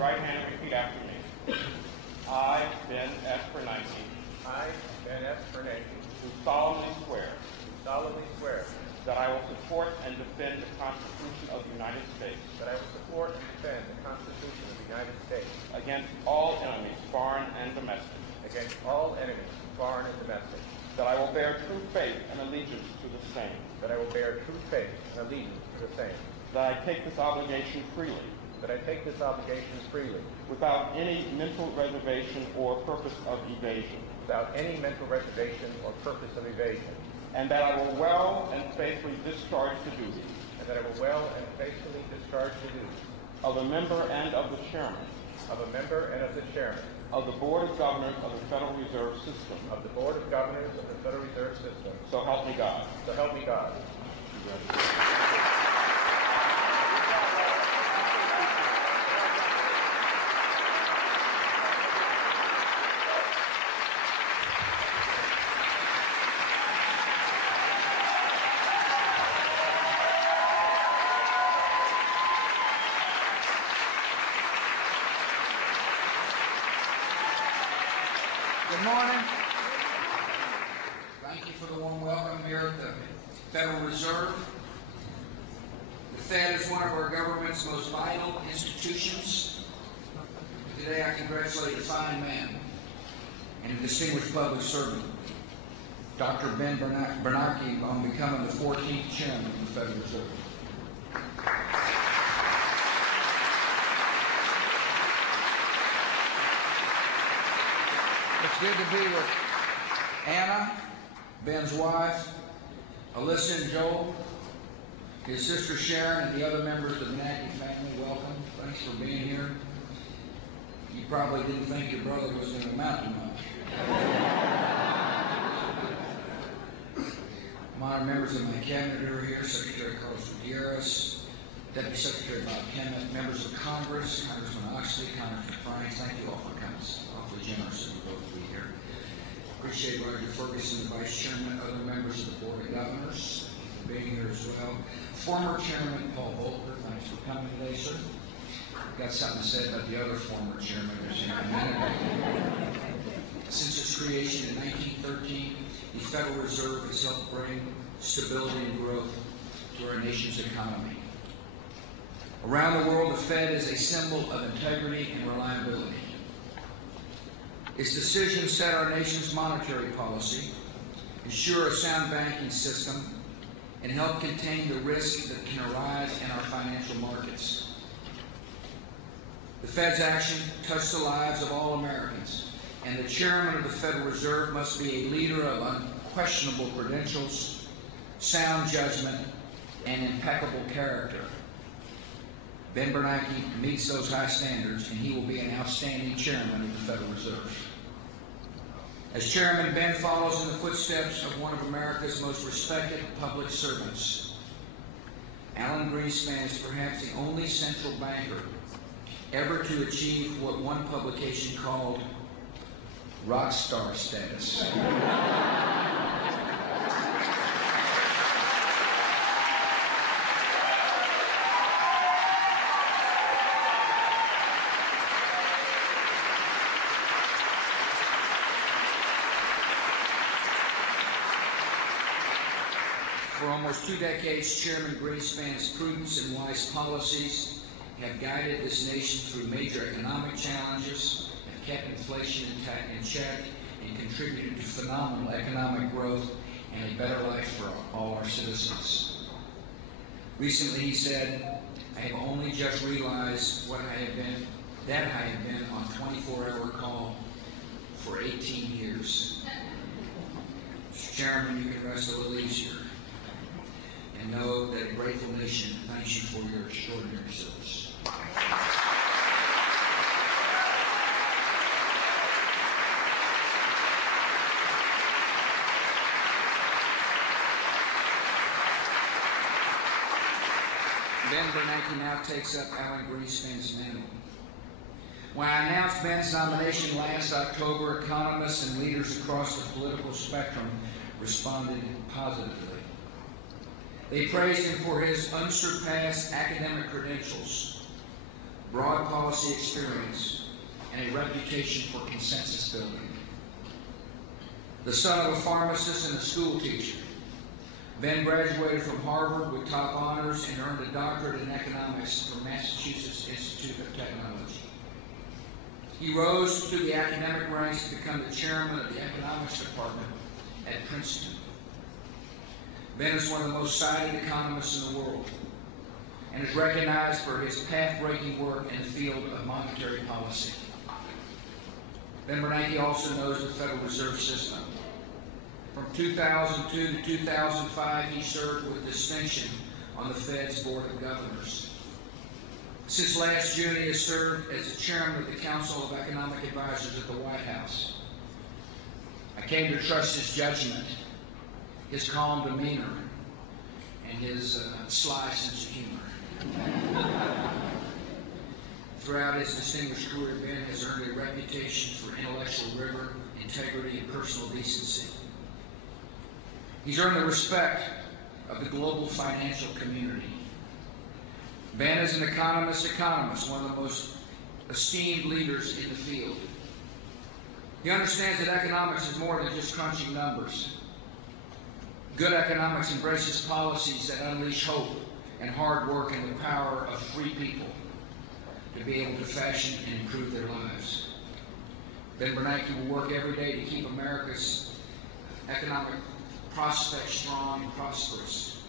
right hand and repeat after me. I, Ben S. Bernanke, I, Ben S. Bernanke, do solemnly swear that I will support and defend the Constitution of the United States that I will support and defend the Constitution of the United States against all enemies, foreign and domestic, against all enemies, foreign and domestic, that I will bear true faith and allegiance to the same, that I will bear true faith and allegiance to the same, that I take this obligation freely, without any mental reservation or purpose of evasion, and that I will well and faithfully discharge the duties of a member and of the chairman of the Board of Governors of the Federal Reserve System. So help me God. So help me God. Good morning. Thank you for the warm welcome here at the Federal Reserve. The Fed is one of our government's most vital institutions. Today I congratulate a fine man and a distinguished public servant, Dr. Ben Bernanke, on becoming the 14th chairman of the Federal Reserve. It's good to be with Anna, Ben's wife, Alyssa and Joel, his sister Sharon, and the other members of the Bernanke family. Welcome. Thanks for being here. You probably didn't think your brother was going to amount to much. Modern members of my cabinet are here: Secretary Carlos Gutierrez, Deputy Secretary Bob Kenneth, members of Congress, Congressman Oxley, Congressman Frank. Thank you all for coming. It's awfully generous of you both to be here. Appreciate Roger Ferguson, the Vice Chairman, other members of the Board of Governors for being here as well. Former Chairman Paul Volcker, thanks for coming today, sir. Got something to say about the other former chairman who's here in a minute. Since its creation in 1913, the Federal Reserve has helped bring stability and growth to our nation's economy. Around the world, the Fed is a symbol of integrity and reliability. Its decisions set our nation's monetary policy, ensure a sound banking system, and help contain the risk that can arise in our financial markets. The Fed's action touched the lives of all Americans, and the chairman of the Federal Reserve must be a leader of unquestionable credentials, sound judgment, and impeccable character. Ben Bernanke meets those high standards, and he will be an outstanding chairman of the Federal Reserve. As chairman, Ben follows in the footsteps of one of America's most respected public servants. Alan Greenspan is perhaps the only central banker ever to achieve what one publication called rock star status. For almost 2 decades, Chairman Greenspan's prudence and wise policies have guided this nation through major economic challenges, have kept inflation in check, and contributed to phenomenal economic growth and a better life for all our citizens. Recently he said, "I have only just realized that I have been on 24-hour call for 18 years. Mr. Chairman, you can rest a little easier and know that a grateful nation thanks you for your extraordinary service." Ben Bernanke now takes up Alan Greenspan's mantle. When I announced Ben's nomination last October, economists and leaders across the political spectrum responded positively. They praised him for his unsurpassed academic credentials, broad policy experience, and a reputation for consensus building. The son of a pharmacist and a school teacher, Ben graduated from Harvard with top honors and earned a doctorate in economics from Massachusetts Institute of Technology. He rose through the academic ranks to become the chairman of the economics department at Princeton. Ben is one of the most cited economists in the world and is recognized for his path-breaking work in the field of monetary policy. Ben Bernanke also knows the Federal Reserve System. From 2002 to 2005, he served with distinction on the Fed's Board of Governors. Since last June, he has served as the chairman of the Council of Economic Advisors at the White House. I came to trust his judgment, his calm demeanor, and his sly sense of humor. Throughout his distinguished career, Ben has earned a reputation for intellectual rigor, integrity, and personal decency. He's earned the respect of the global financial community. Ben is an economist, one of the most esteemed leaders in the field. He understands that economics is more than just crunching numbers. Good economics embraces policies that unleash hope and hard work and the power of free people to be able to fashion and improve their lives. Ben Bernanke will work every day to keep America's economic prospects strong and prosperous.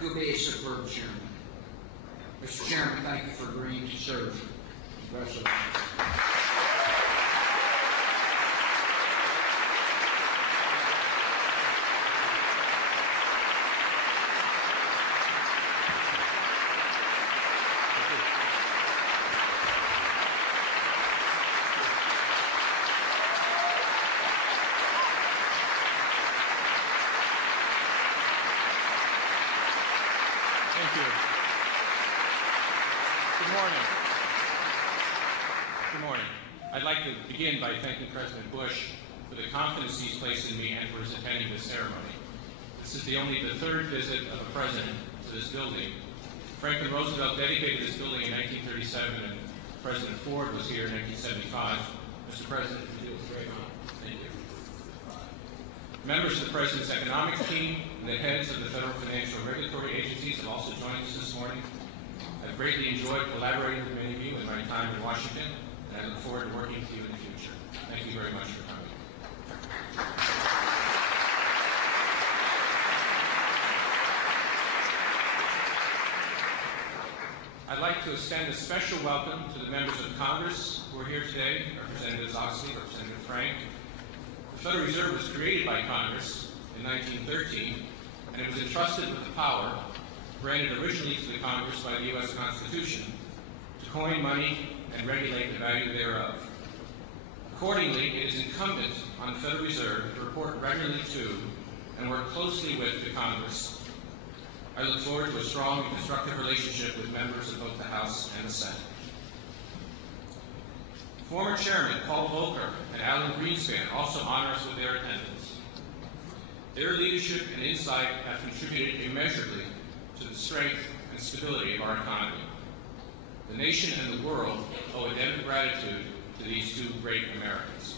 He'll be a superb chairman. Mr. Chairman, thank you for agreeing to serve. Congratulations. Thank you. Good morning. Good morning. I'd like to begin by thanking President Bush for the confidence he's placed in me and for his attending this ceremony. This is only the third visit of a president to this building. Franklin Roosevelt dedicated this building in 1937, and President Ford was here in 1975. Mr. President, you do a great honor. Thank you. Members of the President's economics team and the heads of the federal financial and regulatory agencies have also joined us this morning. I've greatly enjoyed collaborating with many of you in my time in Washington, and I look forward to working with you in the future. Thank you very much for coming. I'd like to extend a special welcome to the members of Congress who are here today, Representatives Oxley, Representative Frank. The Federal Reserve was created by Congress in 1913, and it was entrusted with the power granted originally to the Congress by the U.S. Constitution to coin money and regulate the value thereof. Accordingly, it is incumbent on the Federal Reserve to report regularly to and work closely with the Congress. I look forward to a strong and constructive relationship with members of both the House and the Senate. Former Chairman Paul Volcker and Alan Greenspan also honor us with their attendance. Their leadership and insight have contributed immeasurably to the strength and stability of our economy. The nation and the world owe a debt of gratitude to these two great Americans.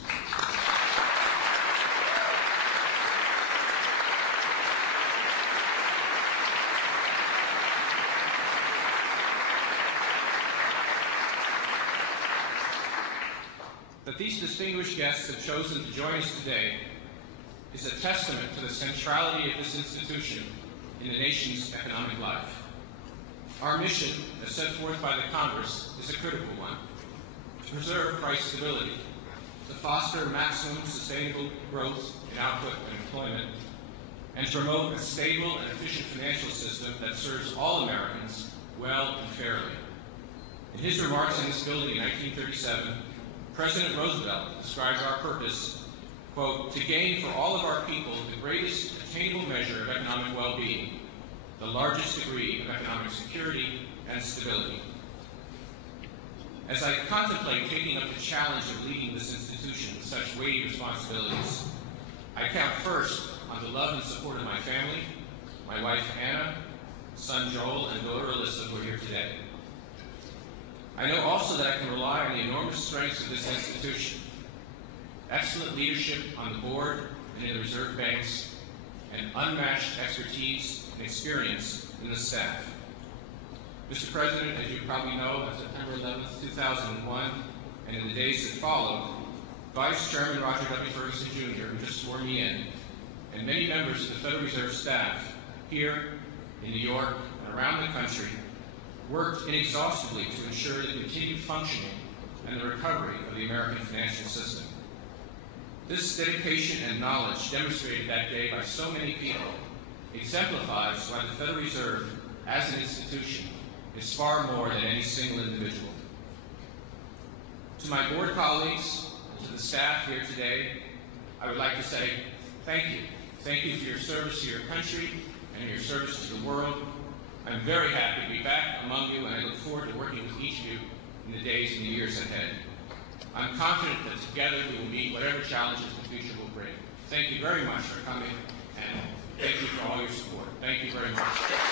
That these distinguished guests have chosen to join us today is a testament to the centrality of this institution in the nation's economic life. Our mission, as set forth by the Congress, is a critical one: to preserve price stability, to foster maximum sustainable growth in output and employment, and to promote a stable and efficient financial system that serves all Americans well and fairly. In his remarks in this building in 1937, President Roosevelt describes our purpose, quote, to gain for all of our people the greatest attainable measure of economic well-being, the largest degree of economic security and stability. As I contemplate taking up the challenge of leading this institution with such weighty responsibilities, I count first on the love and support of my family, my wife Anna, son Joel, and daughter Alyssa, who are here today. I know also that I can rely on the enormous strengths of this institution, excellent leadership on the board and in the reserve banks, and unmatched expertise and experience in the staff. Mr. President, as you probably know, on September 11, 2001, and in the days that followed, Vice Chairman Roger W. Ferguson Jr., who just swore me in, and many members of the Federal Reserve staff here in New York and around the country worked inexhaustibly to ensure the continued functioning and the recovery of the American financial system. This dedication and knowledge demonstrated that day by so many people exemplifies why the Federal Reserve, as an institution, is far more than any single individual. To my board colleagues and to the staff here today, I would like to say thank you. Thank you for your service to your country and your service to the world. I'm very happy to be back among you, and I look forward to working with each of you in the days and the years ahead. I'm confident that together we will meet whatever challenges the future will bring. Thank you very much for coming, and thank you for all your support. Thank you very much.